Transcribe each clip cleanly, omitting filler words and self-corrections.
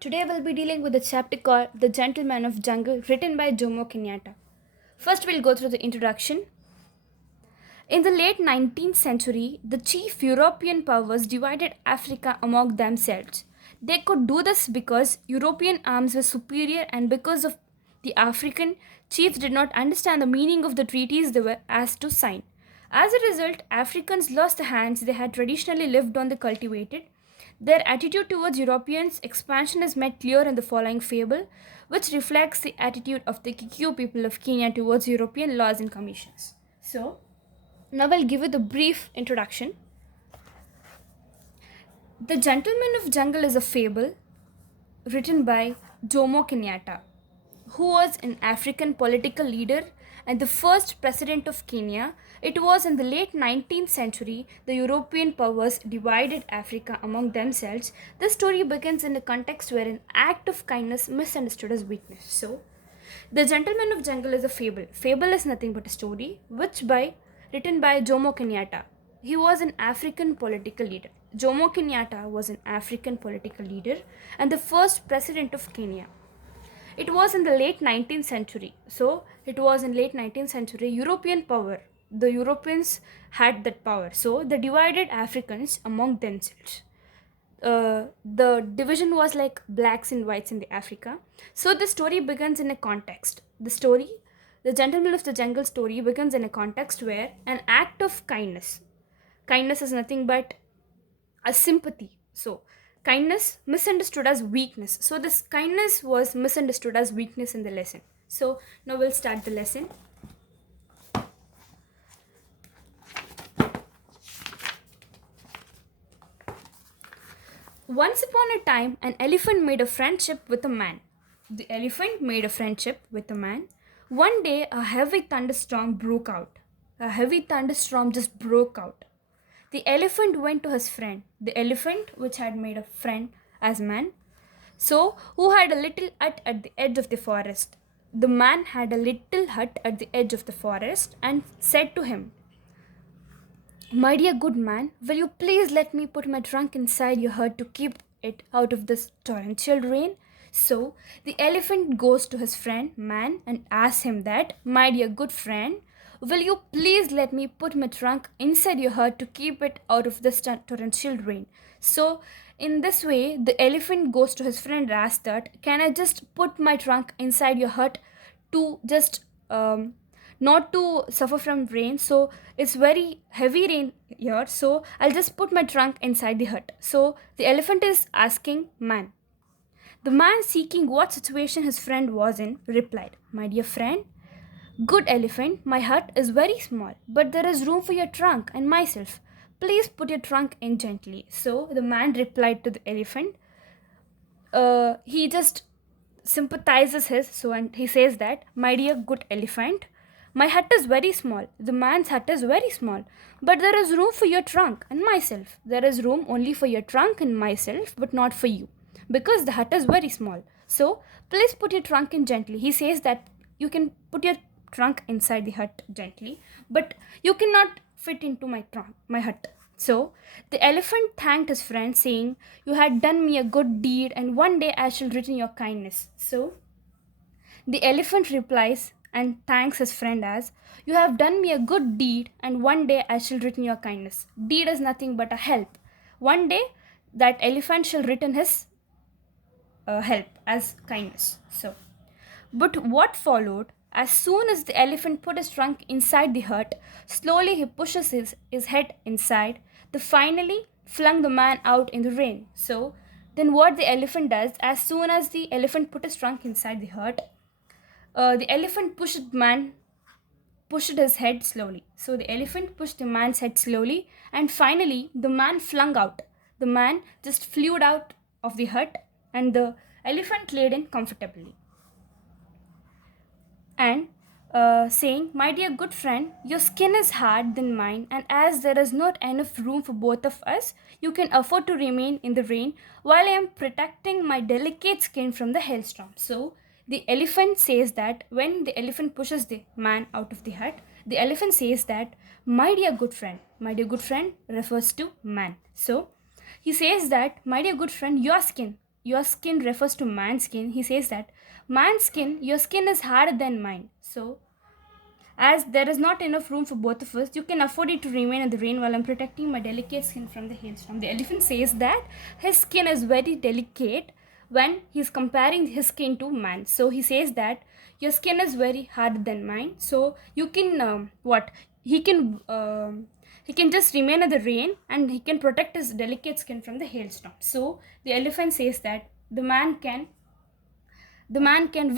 Today we'll be dealing with the chapter called The Gentleman of Jungle, written by Jomo Kenyatta. First, we'll go through the introduction. In the late 19th century, the chief European powers divided Africa among themselves. They could do this because European arms were superior and because of the African chiefs did not understand the meaning of the treaties they were asked to sign. As a result, Africans lost the hands they had traditionally lived on the cultivated. Their attitude towards Europeans' expansion is made clear in the following fable, which reflects the attitude of the Kikuyu people of Kenya towards European laws and commissions. Now I'll give you the brief introduction. The Gentleman of Jungle is a fable written by Jomo Kenyatta, who was an African political leader and the first president of Kenya. It was in the late 19th century the European powers divided Africa among themselves. The story begins in a context where an act of kindness misunderstood as weakness. The Gentleman of Jungle is a fable. Fable is nothing but a story written by Jomo Kenyatta. He was an African political leader. Jomo Kenyatta was an African political leader and the first president of Kenya. It was in the late 19th century. It was in late 19th century European power. The Europeans had that power. So they divided Africans among themselves. The division was like blacks and whites in the Africa. So the story begins in a context. The Gentleman of the Jungle story begins in a context where an act of kindness is nothing but a sympathy. So kindness misunderstood as weakness. So this kindness was misunderstood as weakness in the lesson. So now we'll start the lesson. Once upon a time, an elephant made a friendship with a man. The elephant made a friendship with a man. One day, a heavy thunderstorm broke out. A heavy thunderstorm just broke out. The elephant went to his friend, the elephant which had made a friend as man, who had a little hut at the edge of the forest. The man had a little hut at the edge of the forest and said to him, "My dear good man, will you please let me put my trunk inside your hut to keep it out of this torrential rain?" So the elephant goes to his friend man and asks him that, "My dear good friend, will you please let me put my trunk inside your hut to keep it out of this torrential rain?" So in this way, the elephant goes to his friend and asks that, "Can I just put my trunk inside your hut to just not to suffer from rain? So it's very heavy rain here, so I'll just put my trunk inside the hut." So the elephant is asking man. The man, seeking what situation his friend was in, replied, "My dear friend, good elephant, my hut is very small, but there is room for your trunk and myself. Please put your trunk in gently." So the man replied to the elephant. He just sympathizes and he says that, "My dear good elephant, my hut is very small. The man's hut is very small, but there is room for your trunk and myself. There is room only for your trunk and myself, but not for you, because the hut is very small. So please put your trunk in gently." He says that you can put your trunk inside the hut gently, but you cannot fit into my hut. So the elephant thanked his friend, saying, "You had done me a good deed, and one day I shall return your kindness." So the elephant replies and thanks his friend as, "You have done me a good deed, and one day I shall return your kindness." Deed is nothing but a help. One day that elephant shall return his help as kindness. But what followed? As soon as the elephant put his trunk inside the hut, slowly he pushes his head inside. They finally flung the man out in the rain. So then what the elephant does, as soon as the elephant put his trunk inside the hut, the elephant pushed his head slowly. So the elephant pushed the man's head slowly, and finally the man flung out. The man just flew out of the hut, and the elephant laid in comfortably. And saying, "My dear good friend, your skin is hard than mine, and as there is not enough room for both of us, you can afford to remain in the rain while I am protecting my delicate skin from the hailstorm." So the elephant says that when the elephant pushes the man out of the hut, the elephant says that, "My dear good friend," my dear good friend refers to man. So he says that, "My dear good friend, your skin your skin refers to man's skin, he says that man's skin, your skin is harder than mine. So as there is not enough room for both of us, you can afford it to remain in the rain while I'm protecting my delicate skin from the hailstorm. The elephant says that his skin is very delicate when he's comparing his skin to man. So he says that your skin is very harder than mine. So you can what he can just remain in the rain and he can protect his delicate skin from the hailstorm. So the elephant says that the man can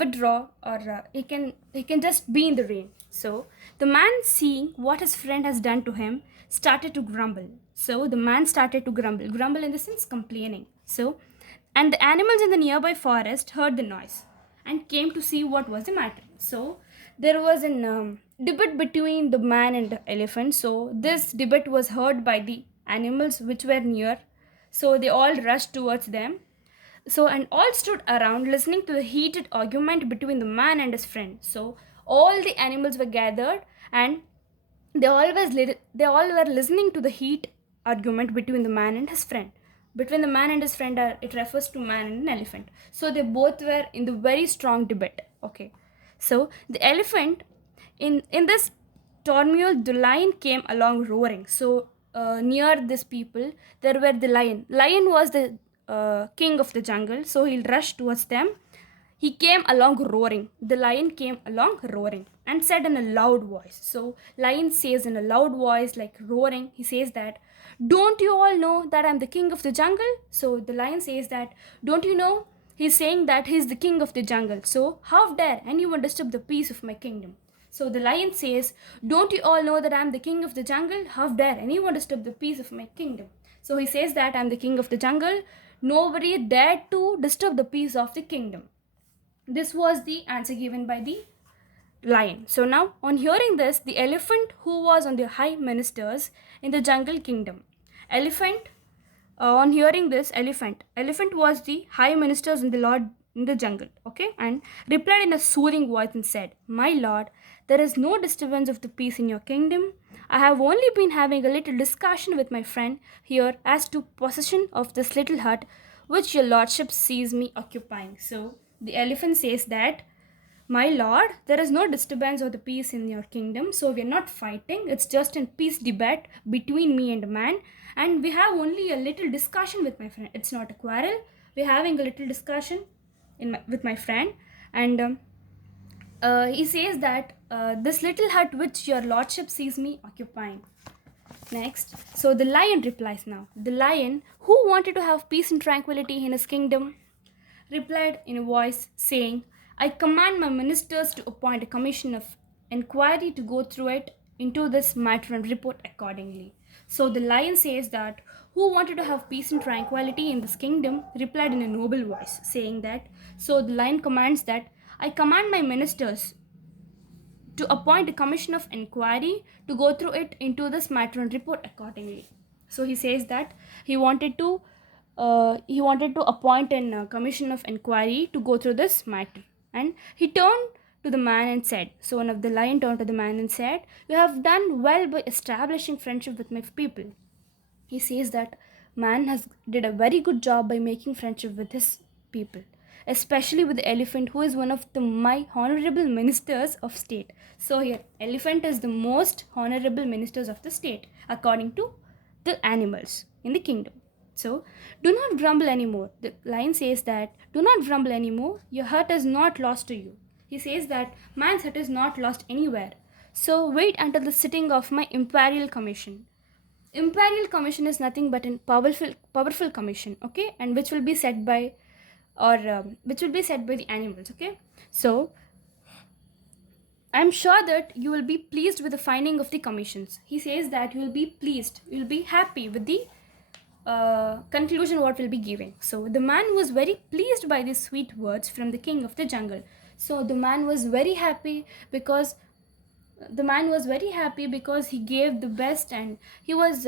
withdraw, or he can just be in the rain. So the man, seeing what his friend has done to him, started to grumble. So the man started to grumble in the sense complaining. So and the animals in the nearby forest heard the noise and came to see what was the matter. So there was an debate between the man and the elephant. So this debate was heard by the animals which were near. So they all rushed towards them. So and all stood around listening to the heated argument between the man and his friend. So all the animals were gathered, and they all were listening to the heat argument between the man and his friend. Between the man and his friend, it refers to man and an elephant. So they both were in the very strong debate. Okay. So the elephant, in this turmoil, the lion came along roaring. So near this people, there were the lion. Lion was the king of the jungle. So he rushed towards them. He came along roaring. The lion came along roaring and said in a loud voice. So lion says in a loud voice, like roaring, he says that, don't you all know that I'm the king of the jungle? So the lion says that, don't you know? He's saying that he's the king of the jungle. So how dare anyone disturb the peace of my kingdom? So the lion says, don't you all know that I'm the king of the jungle? How dare anyone disturb the peace of my kingdom? So he says that I'm the king of the jungle. Nobody dared to disturb the peace of the kingdom. This was the answer given by the lion. So now, on hearing this, the elephant, who was on the high ministers in the jungle kingdom, on hearing this, elephant was the high ministers in the lord in the jungle, okay, and replied in a soothing voice and said, my lord, there is no disturbance of the peace in your kingdom. I have only been having a little discussion with my friend here as to possession of this little hut which your lordship sees me occupying. So the elephant says that, my lord, there is no disturbance of the peace in your kingdom. So we are not fighting. It's just a peace debate between me and a man. And we have only a little discussion with my friend. It's not a quarrel. We're having a little discussion with my friend. And he says that this little hut which your lordship sees me occupying. Next, so the lion replies now. The lion, who wanted to have peace and tranquility in his kingdom, replied in a voice saying, I command my ministers to appoint a commission of inquiry to go through it into this matter and report accordingly. So the lion says that, who wanted to have peace and tranquility in this kingdom, replied in a noble voice, saying that, so the lion commands that, I command my ministers to appoint a commission of inquiry to go through it into this matter and report accordingly. So he says that he wanted to appoint a commission of inquiry to go through this matter. And he turned to the man and said, so one of the lion turned to the man and said, you have done well by establishing friendship with my people. He says that man has did a very good job by making friendship with his people, especially with the elephant, who is one of my honorable ministers of state. So here, elephant is the most honorable ministers of the state according to the animals in the kingdom. So, do not grumble anymore. The lion says that, do not grumble anymore. Your hurt is not lost to you. He says that man's hurt is not lost anywhere. So, wait until the sitting of my imperial commission. Imperial commission is nothing but a powerful commission, okay, and which will be set by the animals, okay. So, I'm sure that you will be pleased with the finding of the commissions. He says that you will be pleased, you will be happy with the conclusion what will be given. So the man was very pleased by these sweet words from the king of the jungle. So the man was very happy because he gave the best, and he was